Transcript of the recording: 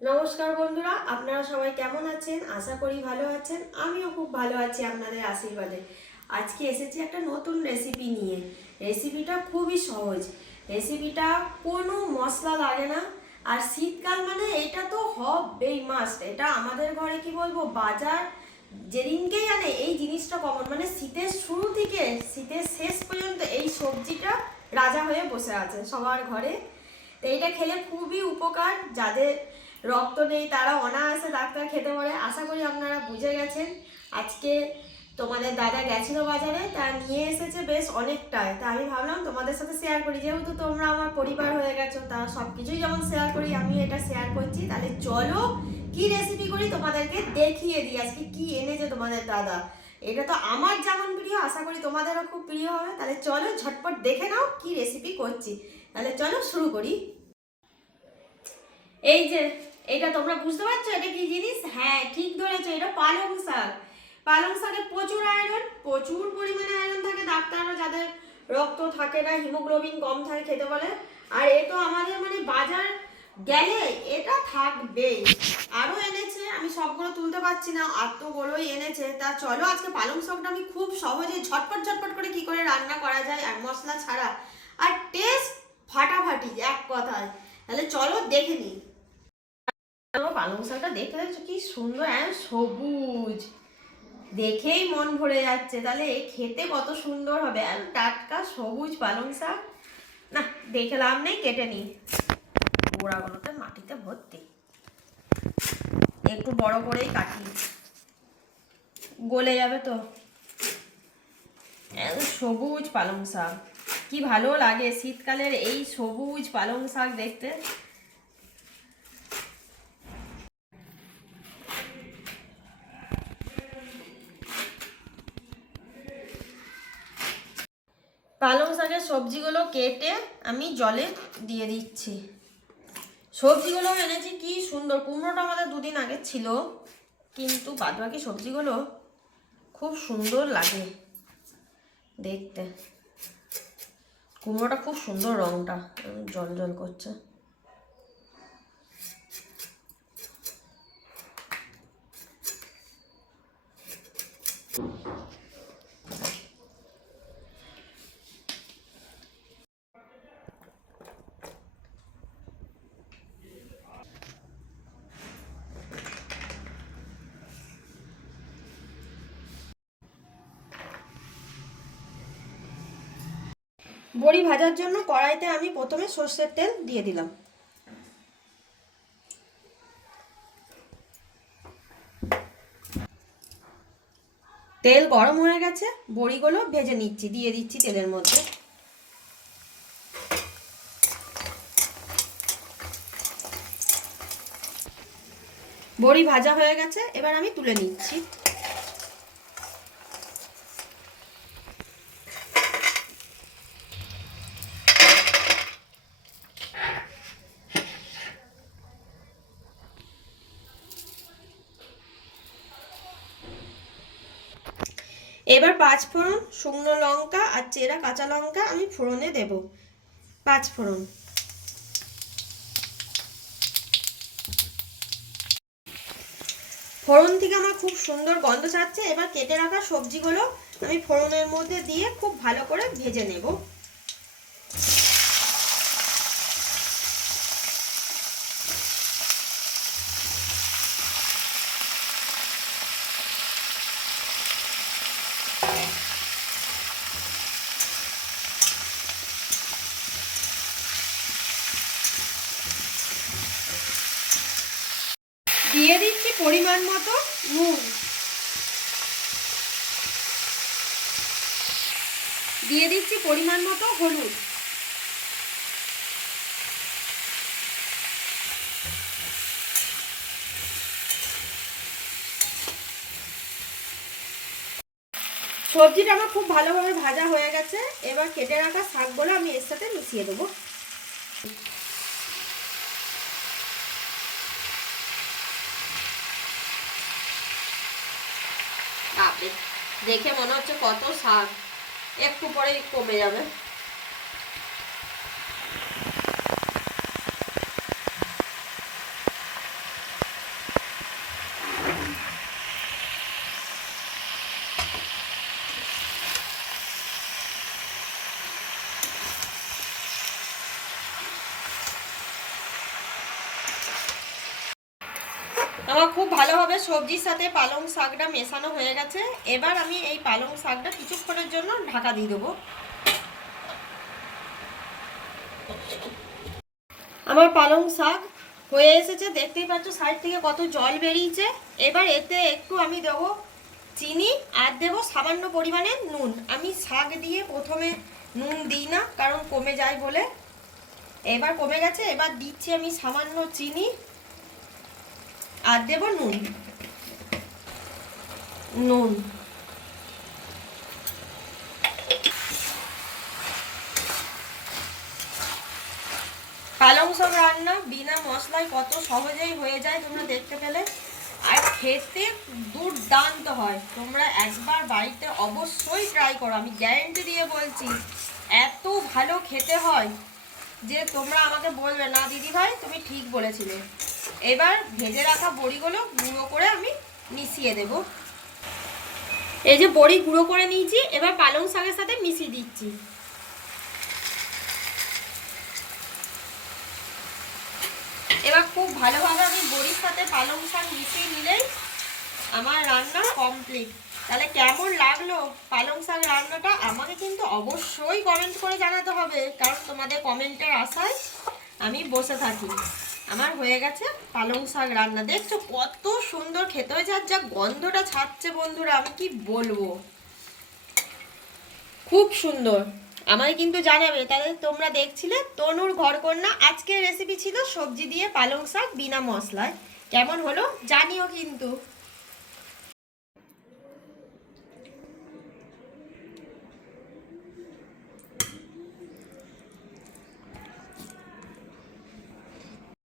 নমস্কার বন্ধুরা, আপনারা সবাই কেমন আছেন? আশা করি ভালো আছেন। আমিও খুব ভালো আছি আপনাদের আশীর্বাদে। আজকে এসেছি একটা নতুন রেসিপি নিয়ে। রেসিপিটা খুবই সহজ। রেসিপিটা কোনো মশলা লাগে না। আর শীতকাল মানে এটা তো হবেই মাস্ট। এটা আমাদের ঘরে কি বলবো, বাজার যেদিনকেই আনে এই জিনিসটা কমন, মানে শীতের শুরু থেকে শীতের শেষ পর্যন্ত এই সবজিটা রাজা হয়ে বসে আছে সবার ঘরে। তো এইটা খেলে খুবই উপকার। যাদের রক্ত নেই তারা অনায়াসে ডাক্তার খেতে পারে। আশা করি আপনারা বুঝে গেছেন। আজকে তোমাদের দাদা গেছিল বাজারে, তা নিয়ে এসেছে বেশ অনেকটাই। তা আমি ভাবলাম তোমাদের সাথে শেয়ার করি, যেহেতু তোমরা আমার পরিবার হয়ে গেছো, তা সব কিছুই যেমন শেয়ার করি আমি এটা শেয়ার করছি। তাহলে চলো কি রেসিপি করি তোমাদেরকে দেখিয়ে দিই। আজকে কি এনেছে তোমাদের দাদা। এটা তো আমার যেমন প্রিয়, আশা করি তোমাদেরও খুব প্রিয় হবে। তাহলে চলো ঝটপট দেখে নাও কি রেসিপি করছি। তাহলে চলো শুরু করি। এই যে এটা তোমরা বুঝতে পারছো এটা কি জিনিস? হ্যাঁ, ঠিক ধরেছো, এটা পালং শাক। পালং শাকে প্রচুর আয়রন, প্রচুর পরিমাণে আয়রন থাকে। ডাক্তাররা যাদের রক্ত থাকে না, হিমোগ্লোবিন কম থাকে খেতে বলে। আর এ তো আমাদের মানে বাজার গেলে এটা থাকবেই। আরও এনেছে, আমি সবগুলো তুলতে পারছি না, এতগুলোই এনেছে। তা চলো আজকে পালং শাকটা আমি খুব সহজে ঝটপট ঝটপট করে কি করে রান্না করা যায়, আর মশলা ছাড়া, আর টেস্ট ফাটাফাটি এক কথায়। তাহলে চলো দেখে নিই। পালং শাকটা দেখতে যাচ্ছ কি সুন্দর, সবুজ, দেখেই মন ভরে যাচ্ছে। তাহলে খেতে কত সুন্দর হবে। আর টাটকা সবুজ পালং শাক, না দেখে লাভ নেই, কেটে নিই। গোড়াগুলোতে মাটিতে ভর্তি, একটু বড় করেই কাটি, গলে যাবে তো। সবুজ পালং শাক কি ভালো লাগে শীতকালের এই সবুজ পালং শাক দেখতে। পালং শাকের সবজিগুলো কেটে আমি জলে দিয়ে দিচ্ছি। সবজিগুলো এনেছি কি সুন্দর। কুমড়োটা আমাদের দুদিন আগে ছিল, কিন্তু বাদবাকি সবজিগুলো খুব সুন্দর লাগে দেখতে। কুমড়োটা খুব সুন্দর, রংটা জল জল করছে। বড়ি ভাজার জন্য কড়াইতে আমি প্রথমে সর্ষের তেল দিয়ে দিলাম। তেল গরম হয়ে গেছে, বড়িগুলো ভেজে নিচ্ছি, দিয়ে দিচ্ছি তেলের মধ্যে। বড়ি ভাজা হয়ে গেছে, এবার আমি তুলে নিচ্ছি। এবার 5 ফোড়ন, শুকনো লঙ্কা আর চেরা কাঁচা লঙ্কা আমি ফোড়নে দেব। 5 ফোড়ন। ফোড়ন থেকে আমার খুব সুন্দর গন্ধ ছাড়ছে। এবার কেটে রাখা সবজিগুলো আমি ফোড়নের মধ্যে দিয়ে খুব ভালো করে ভেজে নেব। দিয়ে দিচ্ছি পরিমাণ মতো নুন, দিয়ে দিচ্ছি পরিমাণ মতো হলুদ। সবজিটা আমার খুব ভালোভাবে ভাজা হয়ে গেছে। এবার কেটে রাখা শাকগুলো আমি এর সাথে মিশিয়ে দেবো। দেখে মনে হচ্ছে কত শাক, একটু পরে কমে যাবে। আমার খুব ভালোভাবে সবজির সাথে পালং শাকটা মেশানো হয়ে গেছে। এবার আমি এই পালং শাকটা কিছুক্ষণের জন্য ঢাকা দিয়ে দেবো। আমার পালং শাক হয়ে এসেছে, দেখতেই পাচ্ছ সাইড থেকে কত জল বেরিয়েছে। এবার এতে একটু আমি দেবো চিনি আর দেবো সামান্য পরিমাণে নুন। আমি শাক দিয়ে প্রথমে নুন দিই না, কারণ কমে যায় বলে। এবার কমে গেছে, এবার দিচ্ছি আমি সামান্য চিনি আর দেবো নুন। নুন পালং শাক রান্না বিনা মশলায় কত সহজেই হয়ে যায়, তোমরা দেখতে পেলে। আর খেতে দুর্দান্ত হয়। তোমরা একবার বাড়িতে অবশ্যই ট্রাই করো, আমি গ্যারেন্টি দিয়ে বলছি এত ভালো খেতে হয় যে তোমরা আমাকে বলবে না দিদি ভাই তুমি ঠিক বলেছিলে। এবার ভেজে রাখা বড়িগুলো গুঁড়ো করে আমি মিশিয়ে দেব। এই যে বড়ি গুঁড়ো করে নিয়েছি, এবার পালং শাকের সাথে মিশিয়ে দিচ্ছি। এবার খুব ভালোভাবে আমি বড়ির সাথে পালং শাক মিশিয়ে নিলেই আমার রান্না কমপ্লিট। তাহলে কেমন লাগলো পালং শাক রান্নাটা আমাকে কিন্তু অবশ্যই কমেন্ট করে জানাতে হবে, কারণ তোমাদের কমেন্টের আশায় আমি বসে থাকি। আমার হয়ে গেছে পালং শাক রান্না, দেখছো কত সুন্দর খেতে হয়েছে। আর যা গন্ধটা ছাড়ছে বন্ধুরা, আমি কি বলবো, খুব সুন্দর। আমায় কিন্তু জানাবে। তাহলে তোমরা দেখছিলে তনুর ঘরকন্যা, আজকের রেসিপি ছিল সবজি দিয়ে পালং শাক বিনা মশলায়। কেমন হলো জানিও কিন্তু।